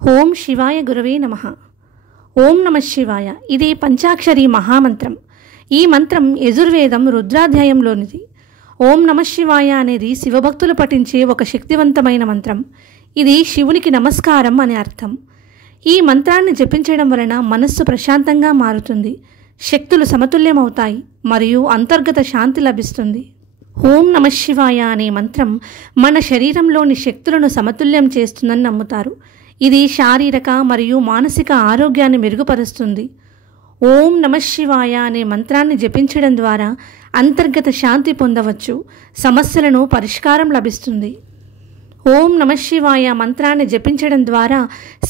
ఓం శివాయ గురవే నమః. ఓం నమః శివాయ. ఇది పంచాక్షరి మహామంత్రం. ఈ మంత్రం యజుర్వేదం రుద్రాధ్యాయంలోనిది. ఓం నమః శివాయ అనేది శివభక్తులు పఠించే ఒక శక్తివంతమైన మంత్రం. ఇది శివునికి నమస్కారం అని అర్థం. ఈ మంత్రాన్ని జపించడం వలన మనస్సు ప్రశాంతంగా మారుతుంది, శక్తులు సమతుల్యమవుతాయి మరియు అంతర్గత శాంతి లభిస్తుంది. ఓం నమః శివాయ అనే మంత్రం మన శరీరంలోని శక్తులను సమతుల్యం చేస్తుందని నమ్ముతారు. ఇది శారీరక మరియు మానసిక ఆరోగ్యాన్ని మెరుగుపరుస్తుంది. ఓం నమః శివాయ అనే మంత్రాన్ని జపించడం ద్వారా అంతర్గత శాంతి పొందవచ్చు, సమస్యలను పరిష్కారం లభిస్తుంది. ఓం నమః శివాయ మంత్రాన్ని జపించడం ద్వారా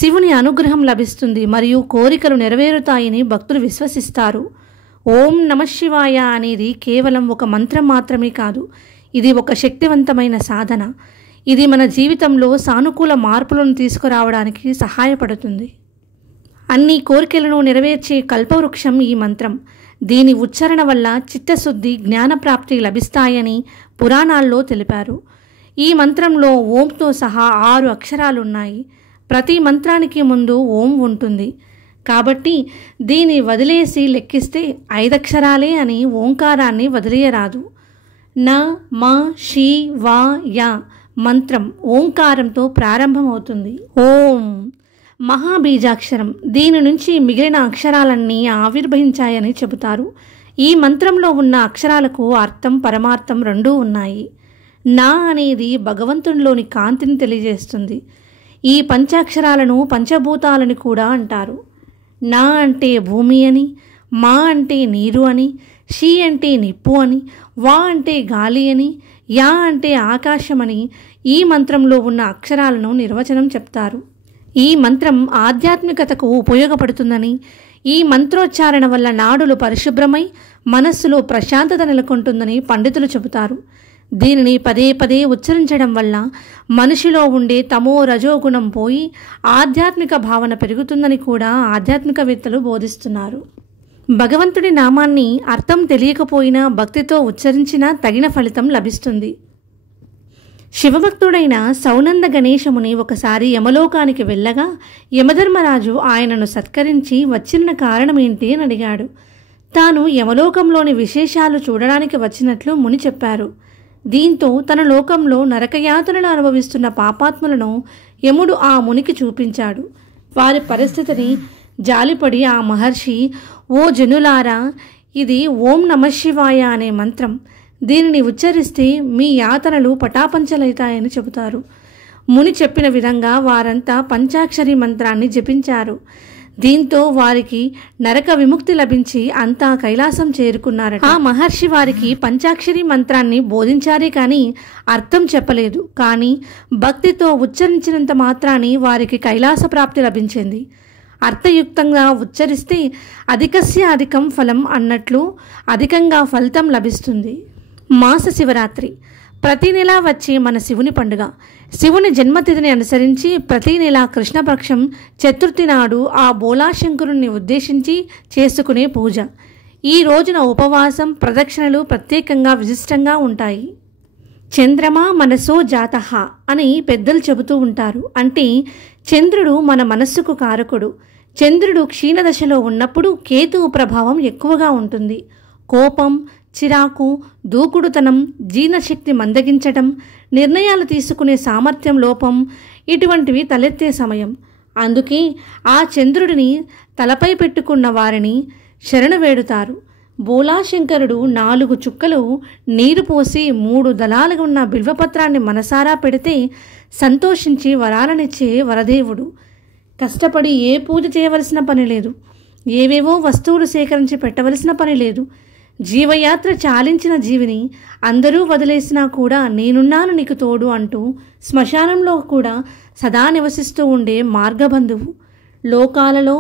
శివుని అనుగ్రహం లభిస్తుంది మరియు కోరికలు నెరవేరుతాయని భక్తులు విశ్వసిస్తారు. ఓం నమః శివాయ అనేది కేవలం ఒక మంత్రం మాత్రమే కాదు, ఇది ఒక శక్తివంతమైన సాధన. ఇది మన జీవితంలో సానుకూల మార్పులను తీసుకురావడానికి సహాయపడుతుంది. అన్ని కోరికలను నెరవేర్చే కల్పవృక్షం ఈ మంత్రం. దీని ఉచ్చారణ వల్ల చిత్తశుద్ధి, జ్ఞానప్రాప్తి లభిస్తాయని పురాణాల్లో తెలిపారు. ఈ మంత్రంలో ఓంతో సహా 6 అక్షరాలున్నాయి. ప్రతి మంత్రానికి ముందు ఓం ఉంటుంది. కాబట్టి దీన్ని వదిలేసి లెక్కిస్తే 5 అక్షరాలే అని ఓంకారాన్ని వదిలేయరాదు. న మ షి వా యా మంత్రం ఓంకారంతో ప్రారంభమవుతుంది. ఓం మహాబీజాక్షరం. దీని నుంచి మిగిలిన అక్షరాలన్నీ ఆవిర్భవించాయని చెబుతారు. ఈ మంత్రంలో ఉన్న అక్షరాలకు అర్థం, పరమార్థం రెండూ ఉన్నాయి. నా అనేది భగవంతునిలోని కాంతిని తెలియజేస్తుంది. ఈ పంచాక్షరాలను పంచభూతాలని కూడా అంటారు. నా అంటే భూమి అని, మా అంటే నీరు అని, షి అంటే నిప్పు అని, వా అంటే గాలి అని, యా అంటే ఆకాశమని ఈ మంత్రంలో ఉన్న అక్షరాలను నిర్వచనం చెప్తారు. ఈ మంత్రం ఆధ్యాత్మికతకు ఉపయోగపడుతుందని, ఈ మంత్రోచ్చారణ వల్ల నాడులు పరిశుభ్రమై మనస్సులో ప్రశాంతత నెలకొంటుందని పండితులు చెబుతారు. దీనిని పదే పదే ఉచ్చరించడం వల్ల మనిషిలో ఉండే తమో రజోగుణం పోయి ఆధ్యాత్మిక భావన పెరుగుతుందని కూడా ఆధ్యాత్మికవేత్తలు బోధిస్తున్నారు. భగవంతుడి నామాన్ని అర్థం తెలియకపోయినా భక్తితో ఉచ్చరించినా తగిన ఫలితం లభిస్తుంది. శివభక్తుడైన సౌనంద గణేశముని ఒకసారి యమలోకానికి వెళ్ళగా యమధర్మరాజు ఆయనను సత్కరించి వచ్చిన కారణమేంటి అని అడిగాడు. తాను యమలోకంలోని విశేషాలు చూడడానికి వచ్చినట్లు ముని చెప్పారు. దీంతో తన లోకంలో నరకయాతనను అనుభవిస్తున్న పాపాత్ములను యముడు ఆ మునికి చూపించాడు. వారి పరిస్థితిని జాలిపడి ఆ మహర్షి, ఓ జనులారా, ఇది ఓం నమః శివాయ అనే మంత్రం. దీనిని ఉచ్చరిస్తే మీ యాతనలు పటాపంచలవుతాయని చెబుతారు. ముని చెప్పిన విధంగా వారంతా పంచాక్షరి మంత్రాన్ని జపించారు. దీంతో వారికి నరక విముక్తి లభించి అంతా కైలాసం చేరుకున్నారట. ఆ మహర్షి వారికి పంచాక్షరి మంత్రాన్ని బోధించారే కానీ అర్థం చెప్పలేదు. కానీ భక్తితో ఉచ్చరించినంత మాత్రాన్ని వారికి కైలాస ప్రాప్తి లభించింది. అర్థయుక్తంగా ఉచ్చరిస్తే అధికస్య అధికం ఫలం అన్నట్లు అధికంగా ఫలితం లభిస్తుంది. మాస శివరాత్రి ప్రతి నెల వచ్చే మన శివుని పండుగ. శివుని జన్మతిథిని అనుసరించి ప్రతి నెల కృష్ణపక్షం చతుర్థి నాడు ఆ బోలాశంకరుణ్ణి ఉద్దేశించి చేసుకునే పూజ. ఈ రోజున ఉపవాసం, ప్రదక్షిణలు ప్రత్యేకంగా విశిష్టంగా ఉంటాయి. చంద్రమా మనసో జాతః అని పెద్దలు చెబుతూ ఉంటారు. అంటే చంద్రుడు మన మనస్సుకు కారకుడు. చంద్రుడు క్షీణదశలో ఉన్నప్పుడు కేతువు ప్రభావం ఎక్కువగా ఉంటుంది. కోపం, చిరాకు, దూకుడుతనం, జీర్ణశక్తి మందగించటం, నిర్ణయాలు తీసుకునే సామర్థ్యం లోపం ఇటువంటివి తలెత్తే సమయం. అందుకే ఆ చంద్రుడిని తలపై పెట్టుకున్న వారిని శరణు వేడుతారు. బోలాశంకరుడు 4 చుక్కలు నీరు పోసి 3 దళాలుగా ఉన్న బిల్వపత్రాన్ని మనసారా పెడితే సంతోషించి వరాలనిచ్చే వరదేవుడు. కష్టపడి ఏ పూజ చేయవలసిన పని లేదు, ఏవేవో వస్తువులు సేకరించి పెట్టవలసిన పని లేదు. జీవయాత్ర చాలించిన జీవిని అందరూ వదిలేసినా కూడా నేనున్నాను నీకు తోడు అంటూ శ్మశానంలో కూడా సదా నివసిస్తూ ఉండే మార్గబంధువు. లోకాలలో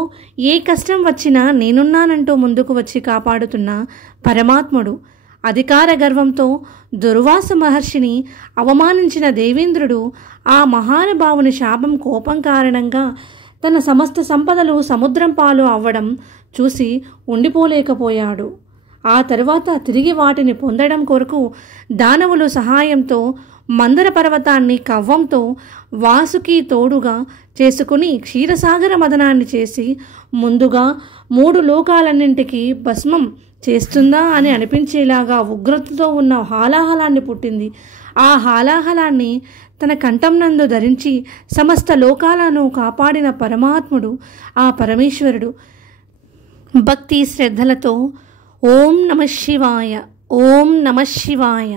ఏ కష్టం వచ్చినా నేనున్నానంటూ ముందుకు వచ్చి కాపాడుతున్న పరమాత్ముడు. అధికార గర్వంతో దుర్వాస మహర్షిని అవమానించిన దేవేంద్రుడు ఆ మహానుభావుని శాపం, కోపం కారణంగా తన సమస్త సంపదలు సముద్రం పాలు అవ్వడం చూసి ఉండిపోలేకపోయాడు. ఆ తరువాత తిరిగి వాటిని పొందడం కొరకు దానవులు సహాయంతో మందర పర్వతాన్ని కవ్వంతో వాసుకి తోడుగా చేసుకుని క్షీరసాగర మదనాన్ని చేసి ముందుగా 3 లోకాలన్నింటికీ భస్మం చేస్తుందా అని అనిపించేలాగా ఉగ్రతతో ఉన్న హాలాహలాన్ని పుట్టింది. ఆ హాలాహలాన్ని తన కంఠం నందు ధరించి సమస్త లోకాలను కాపాడిన పరమాత్ముడు ఆ పరమేశ్వరుడు. భక్తి శ్రద్ధలతో ఓం నమః శివాయ, ఓం నమః శివాయ,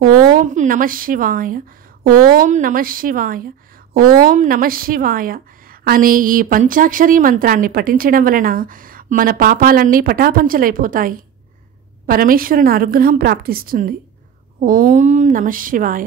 ఓం నమః శివాయ, ఓం నమః శివాయ, ఓం నమః శివాయ అనే ఈ పంచాక్షరీ మంత్రాన్ని పఠించడం వలన మన పాపాలన్నీ పటాపంచలైపోతాయి. పరమేశ్వరుని అనుగ్రహం ప్రాప్తిస్తుంది. ఓం నమః శివాయ.